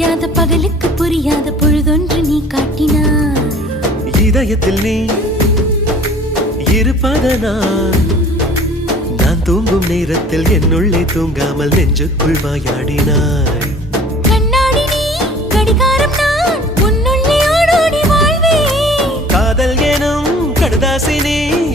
விடியாத பகலுக்கு புரியாத பொழுதொன்று நீ காட்டினாய். இதயத்தில் நீ இருப்பதனால் நான் தூங்கும் நேரத்தில் என்னுள்ளே தூங்காமல் நெஞ்சுக்குள் வாயாடினாய். கண்ணாடி நீ கடிகாரம் நான் உன்னுள்ளே ஓடோடி வாழ்வே. காதல் எனும் கடுதாசி நீ